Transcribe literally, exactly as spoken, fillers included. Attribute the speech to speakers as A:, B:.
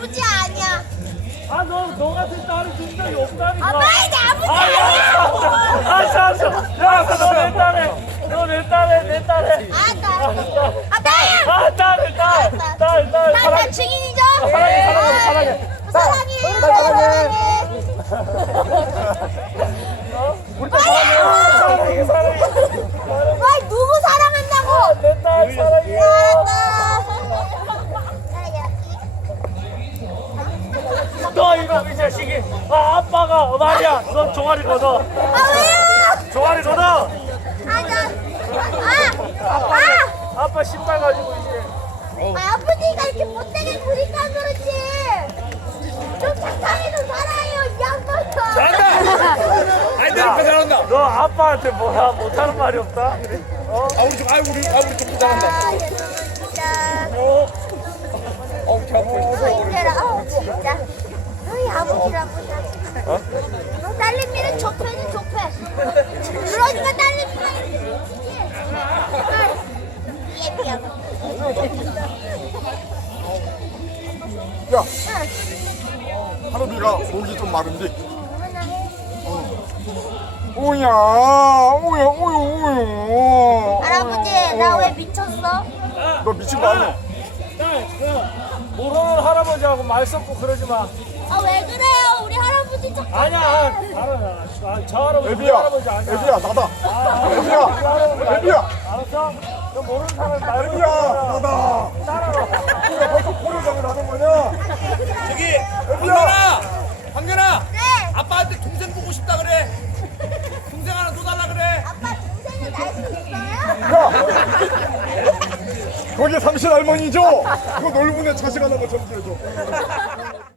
A: 아버지 아니야.
B: 아, 너, 너 같은 딸이 준 적이 없다니까.
A: 아, 빨리 내 아버지
B: 아, 야,
A: 아니야.
B: 아, 알았어. 야, 너 내 딸에. 너 내 딸에, 내 딸에.
A: 아, 나. 아, 나야.
B: 아, 딸, 딸. 딸, 딸.
A: 나, 나
B: 사랑해.
A: 증인이죠?
B: 사랑해, 사랑해, 사랑해.
A: 사랑해.
B: 사랑해.
A: 사랑해.
B: 우리 딸 사랑해. 사랑해, 사랑해.
A: 와, 누구 사랑한다고?
B: 내 딸 사랑해.
A: 알았다.
B: 너 이거 이 자식이. 아, 아빠가 말이야. 너 종아리 걷어.
A: 아, 왜요?
B: 종아리 걷어.
A: 아, 나. 아, 아.
B: 아빠 신발 가지고 이제.
A: 아, 아버지가 이렇게 못되게 구니까 그렇지. 좀 착하게 좀 살아요, 이 양반아.
C: 잘한다. 아이 내 옆에 잘한다.
B: 너 아빠한테 뭐야 못하는 말이 없다. 어?
C: 아 우리 좀 아 우리 아 우리 좀 잘한다.
A: 아, 진짜.
B: 어?
C: 어우 개 아파.
A: 어, 힘들어. 어, 진짜. 너희 아버지랑 보자.
B: 어?
A: 너 딸내미는 좁혀는 좁혀. 그러니까 딸내미가 이렇게 미치지. 미안, 미안.
D: 야,
A: 응.
D: 하루비가 목이 좀 마른데.
A: 얼마나 해?
D: 오야, 오야, 오야, 오야.
A: 할아버지, 나 왜 미쳤어?
D: 너 미친 거 아니야?
B: 딸, 그 모르는 할아버지하고 말 섞고 그러지 마.
A: 아, 왜 그래요? 우리 할아버지 저.
B: 아니야, 알아. 아, 저 할아버지 우리
D: 애비야,
B: 할아버지 아니야.
D: 애비야, 나다.
B: 아,
D: 애비야,
B: 우리 할아버지 아니야.
D: 애비야,
B: 알았어? 너 모르는 사람 말
D: 애비야, 나다.
B: 따라와.
D: 그래, 벌써 고려장을 하는 거냐?
C: 저기 황견아, 황견아.
A: 네.
C: 아빠한테 동생 보고 싶다 그래. 동생 하나 또 달라 그래.
A: 아빠 동생이 날 수 있어요?
D: 야, 거기 삼신 할머니죠? 그거 놀부네 자식 하나만 전수해줘.